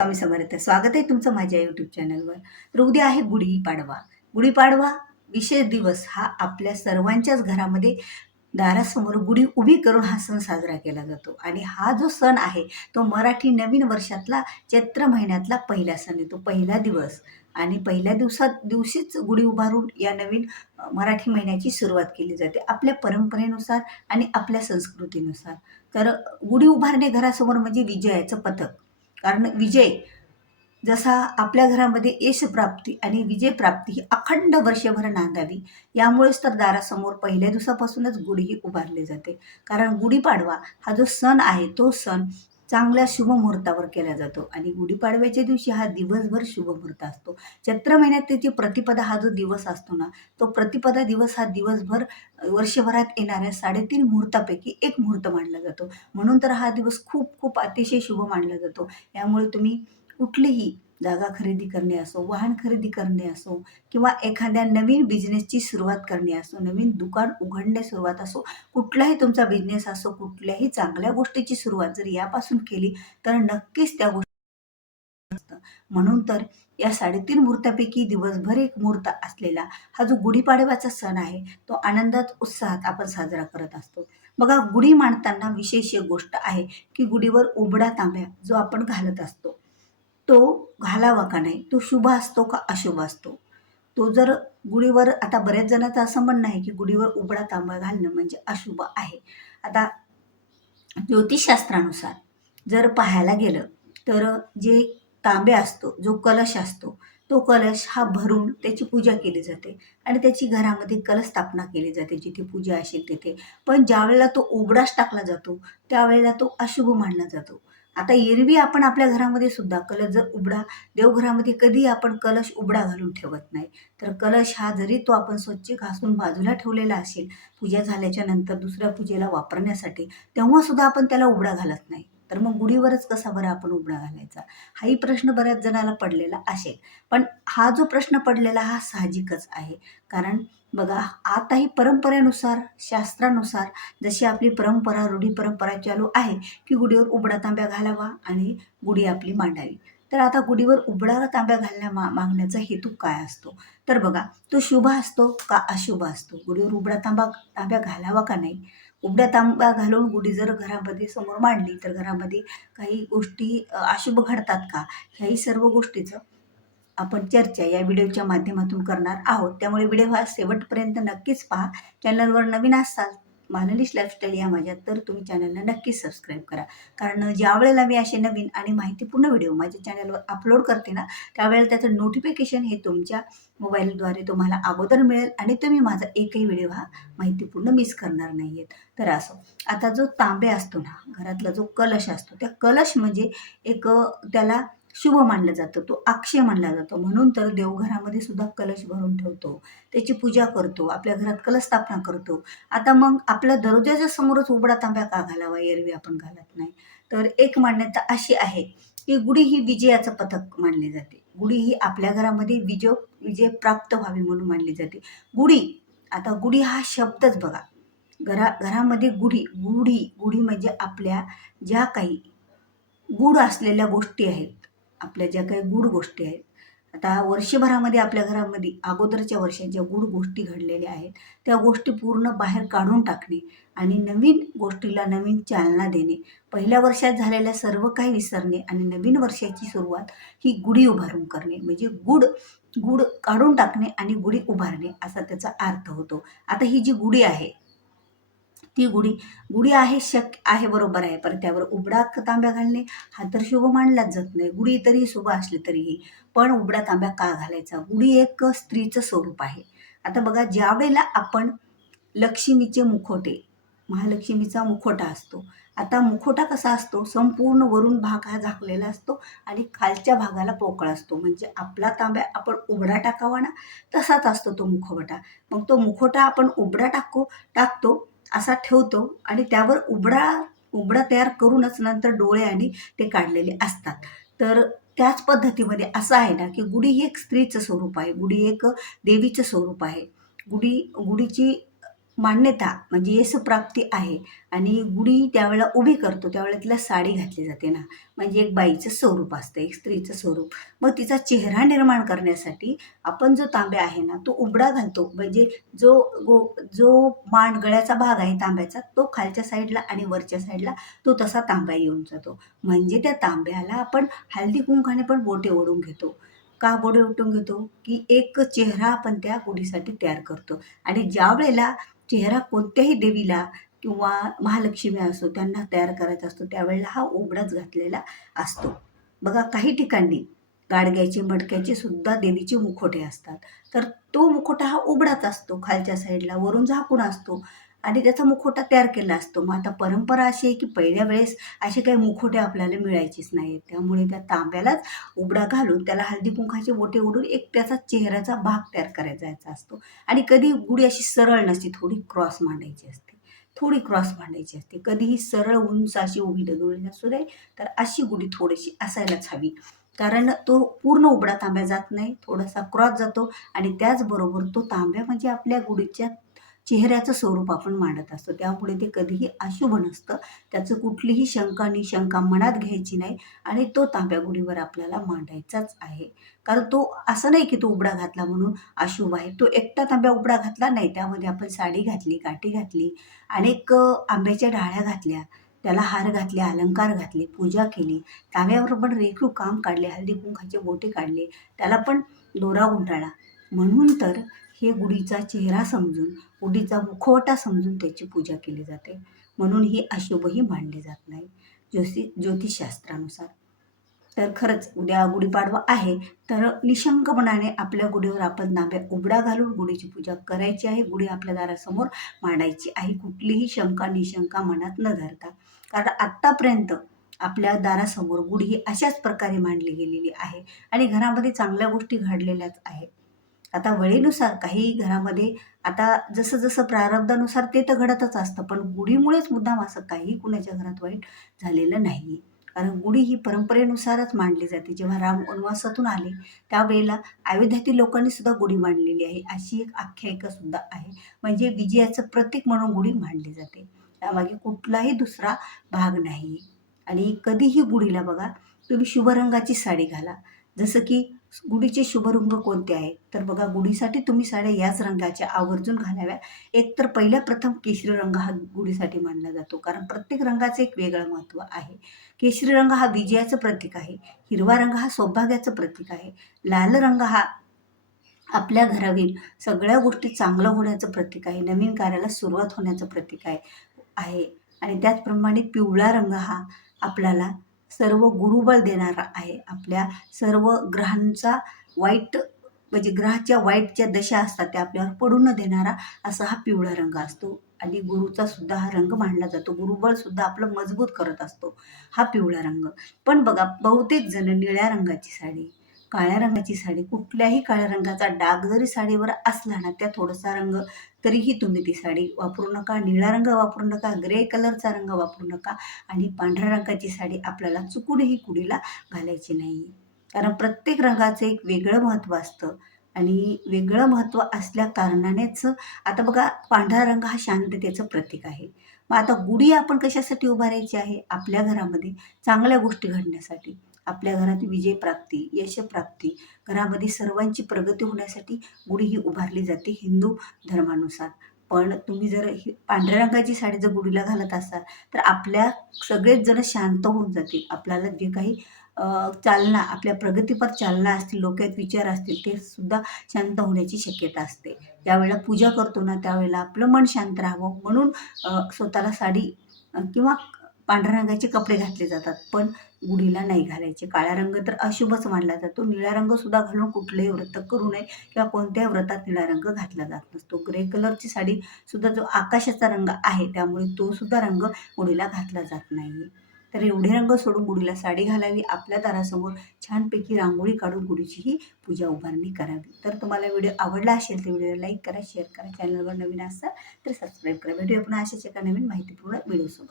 स्वामी समर्थ. स्वागत आहे तुमचं माझ्या यूट्यूब चॅनलवर. तर उद्या आहे गुढीपाडवा. गुढीपाडवा विशेष दिवस हा आपल्या सर्वांच्याच घरामध्ये दारासमोर गुढी उभी करून हा सण साजरा केला जातो. आणि हा जो सण आहे तो मराठी नवीन वर्षातला चैत्र महिन्यातला पहिला सण आहे. तो पहिला दिवस आणि पहिल्या दिवशीच गुढी उभारून या नवीन मराठी महिन्याची सुरुवात केली जाते आपल्या परंपरेनुसार आणि आपल्या संस्कृतीनुसार. तर गुढी उभारणे घरासमोर म्हणजे विजयाचं पथक. कारण विजय जसा आपल्या घरामध्ये यशप्राप्ती आणि विजयप्राप्ती ही अखंड वर्षभर नांदावी, यामुळेच तर दारासमोर पहिल्या दिवसापासूनच गुढी ही उभारली जाते. कारण गुढीपाडवा हा जो सण आहे तो सण चांगल्या शुभ मुहूर्तावर केला जातो आणि गुढीपाडव्याच्या दिवशी हा दिवसभर शुभ मुहूर्त असतो. चैत्र महिन्यात त्याची प्रतिपदा हा जो दिवस असतो ना, तो प्रतिपदा दिवस हा दिवसभर वर्षभरात येणाऱ्या 3.5 मुहूर्तापैकी एक मुहूर्त मानला जातो. म्हणून तर हा दिवस खूप खूप अतिशय शुभ मानला जातो. यामुळे तुम्ही कुठलीही जागा खरेदी करणे असो, वाहन खरेदी करणे असो किंवा एखाद्या नवीन बिझनेसची सुरुवात करणे असो, नवीन दुकान उघडण्यास सुरुवात असो, कुठलाही तुमचा बिझनेस असो, कुठल्याही चांगल्या गोष्टीची सुरुवात जर यापासून केली तर नक्कीच त्या गोष्टी असतं. म्हणून तर या 3.5 मुहूर्तापैकी दिवसभर एक मुहूर्त असलेला हा जो गुढीपाडव्याचा सण आहे, तो आनंदात, उत्साहात आपण साजरा करत असतो. बघा, गुढी मांडताना विशेष एक गोष्ट आहे, की गुढीवर उबडा तांब्या जो आपण घालत असतो, तो घालावा का नाही? तो शुभ असतो का अशुभ असतो? तो जर गुढीवर आता बऱ्याच जणांचं असं म्हणणं आहे, की गुढीवर उबडा तांब्या घालणं म्हणजे अशुभ आहे. आता ज्योतिषशास्त्रानुसार जर पाहायला गेलं तर जे तांबे असतो, जो कलश असतो, तो कलश हा भरून त्याची पूजा केली जाते आणि त्याची घरामध्ये कलश स्थापना केली जाते जिथे पूजा असेल तिथे. पण ज्यावेळेला तो उबडाच टाकला जातो, त्यावेळेला तो अशुभ मानला जातो. आता एरवी आपण आपल्या घरामध्ये सुद्धा कलश जर उबडा देवघरामध्ये कधीही आपण कलश उबडा घालून ठेवत नाही. तर कलश हा जरी तो आपण स्वच्छ घासून बाजूला ठेवलेला असेल, पूजा झाल्याच्या नंतर दुसऱ्या पूजेला वापरण्यासाठी, तेव्हा सुद्धा आपण त्याला उबडा घालत नाही. तर मग गुढीवरच कसा बरं आपण उबडा घालायचा? हाही प्रश्न बऱ्याच जणाला पडलेला असेल. पण हा जो प्रश्न पडलेला हा साहजिकच आहे. कारण बघा, आताही परंपरेनुसार, शास्त्रानुसार जशी आपली परंपरा, रूढी परंपरा चालू आहे, की गुढीवर उबडा तांब्या घालावा आणि गुढी आपली मांडावी. तर आता गुढीवर उबडा तांब्या मागण्याचा हेतू काय असतो? तर बघा, तो शुभ असतो का अशुभ असतो? गुढीवर उबडा तांब्या घालावा का नाही? उबड्या तांब्या घालून गुढी जर घरामध्ये समोर मांडली तर घरामध्ये काही गोष्टी अशुभ घडतात का? ह्याही सर्व गोष्टीचं आपण चर्चा या व्हिडिओच्या माध्यमातून करणार आहोत. त्यामुळे व्हिडिओ हा शेवटपर्यंत नक्कीच पहा. चॅनलवर नवीन असाल, मानलीश लाईफस्टाईल या माझ्या, तर तुम्ही चॅनलला नक्कीच सबस्क्राईब करा. कारण ज्यावेळेला मी असे नवीन आणि माहितीपूर्ण व्हिडिओ माझ्या चॅनलवर अपलोड करते ना, त्यावेळेला त्याचं नोटिफिकेशन हे तुमच्या मोबाईलद्वारे तुम्हाला अगोदर मिळेल आणि तुम्ही माझा एकही व्हिडिओ हा माहितीपूर्ण मिस करणार नाही आहेत. तर असो, आता जो तांबे असतो ना, घरातला जो कलश असतो, त्या कलश म्हणजे एक त्याला शुभ मानलं जातं, तो अक्षय मानला जातो. म्हणून तर देवघरामध्ये सुद्धा कलश भरून ठेवतो, त्याची पूजा करतो, आपल्या घरात कलश स्थापना करतो. आता मग आपल्या दरवाजाच्या समोरच उघडा तांब्या का घालावा? एरवी आपण घालत नाही. तर एक मान्यता अशी आहे, की गुढी ही विजयाचं पथक मानली जाते. गुढी ही आपल्या घरामध्ये विजय प्राप्त व्हावी म्हणून मानली जाते. गुढी, आता गुढी हा शब्दच बघा, घरामध्ये गुढी गुढी गुढी म्हणजे आपल्या ज्या काही गूढ असलेल्या गोष्टी आहेत, आपल्या ज्या काही गूढ गोष्टी आहेत. आता वर्षभरामध्ये आपल्या घरामध्ये अगोदरच्या वर्षात गूढ गोष्टी घडलेल्या आहेत, त्या गोष्टी पूर्ण बाहेर काढून टाकणे आणि नवीन गोष्टीला नवीन चालना देणे. पहिल्या वर्षात झालेल्या सर्व काही विसरणे आणि नवीन वर्षाची सुरुवात ही गुढी उभारून करणे, म्हणजे गूढ गूढ काढून टाकणे आणि गुढी उभारणे असा त्याचा अर्थ होतो. आता ही जी गुढी आहे, ती गुढी गुढी आहे, शक्य आहे, बरोबर आहे, पण त्यावर उबडा तांब्या घालणे हा तर शुभ मानलाच जात नाही. गुढी तरी शुभ असली तरीही पण उबडा तांब्या का घालायचा? गुढी एक स्त्रीचं स्वरूप आहे. आता बघा, ज्या वेळेला आपण लक्ष्मीचे मुखोटे, महालक्ष्मीचा मुखोटा असतो. आता मुखोटा कसा असतो? संपूर्ण वरून भाग हा झाकलेला असतो आणि खालच्या भागाला पोकळ असतो. म्हणजे आपला तांब्या आपण उबडा टाकावा ना, तसाच असतो तो मुखवटा. मग तो मुखोटा आपण उबडा टाकतो, असा ठेवतो आणि त्यावर उबडा तयार करूनच नंतर डोळे आणि ते काढलेले असतात. तर त्याच पद्धतीमध्ये असं आहे ना, की गुढी ही एक स्त्रीचं स्वरूप आहे. गुढी एक देवीचं स्वरूप आहे. गुढीची मान्यता म्हणजे यशप्राप्ती आहे. आणि गुढी त्यावेळेला उभी करतो त्यावेळेला तिला साडी घातली जाते ना, म्हणजे एक बाईचं स्वरूप असतं, एक स्त्रीचं स्वरूप. मग तिचा चेहरा निर्माण करण्यासाठी आपण जो तांब्या आहे ना तो उबडा घालतो, म्हणजे जो जो गळ्याचा भाग आहे तांब्याचा तो खालच्या साईडला आणि वरच्या साईडला तो तसा तांब्या येऊन जातो. म्हणजे त्या तांब्याला आपण हळदी कुंकाने पण बोटे ओढून घेतो. का बोटे ओढून घेतो, की एक चेहरा आपण त्या गुढीसाठी तयार करतो. आणि ज्या वेळेला चेहरा कोणत्याही देवीला किंवा महालक्ष्मी असो त्यांना तयार करायचा असतो त्यावेळेला हा उबडाच घातलेला असतो. बघा काही ठिकाणी गाडग्याचे मडक्याचे सुद्धा देवीचे मुखोटे असतात, तर तो मुखोटा हा उबडाच असतो, खालच्या साईडला वरून झाकून असतो आणि त्याचा मुखोटा तयार केला असतो. मग आता परंपरा अशी आहे की पहिल्या वेळेस असे काही मुखोटे आपल्याला मिळायचेच नाहीत, त्यामुळे त्या तांब्यालाच उबडा घालून त्याला हळदी कुंकाचे बोटे ओढून एक त्याचा चेहऱ्याचा भाग तयार करायचा असतो. आणि कधी गुढी अशी सरळ नसते, थोडी क्रॉस मांडायची असते, थोडी क्रॉस मांडायची असते. कधीही सरळ उंच अशी उभी डगळून असू दे, तर अशी गुढी थोडीशी असायलाच हवी. कारण तो पूर्ण उबडा तांब्या जात नाही, थोडासा क्रॉस जातो. आणि त्याचबरोबर तो तांब्या म्हणजे आपल्या गुढीच्या चेहऱ्याचं स्वरूप आपण मांडत असतो, त्यामुळे ते कधीही अशुभ नसतं. त्याचं कुठलीही शंका निशंका मनात घ्यायची नाही आणि तो तांब्या गुढीवर आपल्याला मांडायचाच आहे. कारण तो असं नाही की तो उबडा घातला म्हणून अशुभ आहे. तो एकटा तांब्या उबडा घातला नाही, त्यामध्ये आपण साडी घातली, काठी घातली, अनेक आंब्याच्या डाळ्या घातल्या, त्याला हार घातले, अलंकार घातले, पूजा केली, तांब्यावर पण रेखीव काम काढले, हळदी कुंकाचे बोटे काढले, त्याला पण दोरा गुंडाळला. म्हणून तर हे गुढीचा चेहरा समजून, गुढीचा मुखवटा समजून त्याची पूजा केली जाते. म्हणून ही अशुभही मानली जात नाही ज्योतिषशास्त्रानुसार. तर खरंच उद्या गुढीपाडवा आहे, तर निशंकपणाने आपल्या गुढीवर आपण तांब्या उबडा घालून गुढीची पूजा करायची आहे. गुढी आपल्या दारासमोर मांडायची आहे, कुठलीही शंका निशंका मनात न धरता. कारण आत्तापर्यंत आपल्या दारासमोर गुढी ही अशाच प्रकारे मांडली गेलेली आहे आणि घरामध्ये चांगल्या गोष्टी घडलेल्याच आहेत. आता वेळेनुसार काही घरामध्ये आता जसं जसं प्रारब्धानुसार ते तर घडतच असतं, पण गुढीमुळेच मुद्दाम असं काही कुणाच्या घरात वाईट झालेलं नाही. कारण गुढी ही परंपरेनुसारच मांडली जाते. जेव्हा राम वनवासातून आले त्यावेळेला अयोध्यातील लोकांनी सुद्धा गुढी मांडलेली आहे, अशी एक आख्यायिका सुद्धा आहे. म्हणजे विजयाचं प्रतीक म्हणून गुढी मांडली जाते, त्यामागे कुठलाही दुसरा भाग नाही. आणि कधीही गुढीला बघा तुम्ही शुभ रंगाची साडी घाला. जसं की गुढीचे शुभ रंग कोणते आहेत, तर बघा गुढीसाठी तुम्ही साड्या याच रंगाच्या आवर्जून घालाव्या. एक तर पहिल्या प्रथम केशरी रंग हा गुढीसाठी मानला जातो, कारण प्रत्येक रंगाचं एक वेगळं महत्त्व आहे. केशरी रंग हा विजयाचं प्रतीक आहे, हिरवा रंग हा सौभाग्याचं प्रतीक आहे, लाल रंग हा आपल्या घरातील सगळ्या गोष्टी चांगलं होण्याचं प्रतीक आहे, नवीन कार्याला सुरुवात होण्याचं प्रतीक आहे. आणि त्याचप्रमाणे पिवळा रंग हा आपल्याला सर्व गुरुबळ देणारा आहे. आपल्या सर्व ग्रहांचा वाईट म्हणजे ग्रहाच्या वाईट ज्या दशा असतात त्या आपल्यावर पडू न देणारा असा हा पिवळा रंग असतो. आणि गुरुचा सुद्धा हा रंग मानला जातो, गुरुबळ सुद्धा आपलं मजबूत करत असतो हा पिवळा रंग. पण बघा बहुतेक जण निळ्या रंगाची साडी, काळ्या रंगाची साडी, कुठल्याही काळ्या रंगाचा डाग जरी साडीवर असला ना, त्या थोडासा रंग तरीही तुम्ही ती साडी वापरू नका. निळा रंग वापरू नका, ग्रे कलरचा रंग वापरू नका आणि पांढऱ्या रंगाची साडी आपल्याला चुकूनही गुढीला घालायची नाही. कारण प्रत्येक रंगाचं एक वेगळं महत्त्व असतं आणि वेगळं महत्त्व असल्या कारणानेच आता बघा पांढरा रंग हा शांततेचं प्रतीक आहे. मग आता गुढी आपण कशासाठी उभारायची आहे? आपल्या घरामध्ये चांगल्या गोष्टी घडण्यासाठी, आपल्या घरात विजयप्राप्ती, यशप्राप्ती, घरामध्ये सर्वांची प्रगती होण्यासाठी गुढी ही उभारली जाते हिंदू धर्मानुसार. पण तुम्ही जर पांढऱ्या रंगाची साडी जर गुढीला घालत असाल तर आपल्या सगळेच जण शांत होऊन जातील. आपल्याला जे काही चालना आपल्या प्रगतीपर चालना असतील, डोक्यात विचार असतील, ते सुद्धा शांत होण्याची शक्यता असते. ज्यावेळेला पूजा करतो ना त्यावेळेला आपलं मन शांत राहावं म्हणून स्वतःला साडी किंवा पांढऱ्या रंगाचे कपडे घातले जातात, पण गुढीला नाही घालायचे. काळा रंग तर अशुभच मानला जातो. निळा रंग सुद्धा घालून कुठलंही व्रत करू नये किंवा कोणत्याही व्रतात निळा रंग घातला जात नसतो. ग्रे कलरची साडी सुद्धा जो आकाशाचा रंग आहे त्यामुळे तो सुद्धा रंग गुढीला घातला जात नाही. तर एवढे रंग सोडून गुढीला साडी घालावी, आपल्या दारासमोर छानपैकी रांगोळी काढून गुढीची ही पूजा उभारणी करावी. तर तुम्हाला व्हिडिओ आवडला असेल तर व्हिडिओला लाईक करा, शेअर करा, चॅनलवर नवीन असाल तर सबस्क्राईब करा. भेटूया पुन्हा अशाच एका नवीन माहितीपूर्ण व्हिडिओसोबत.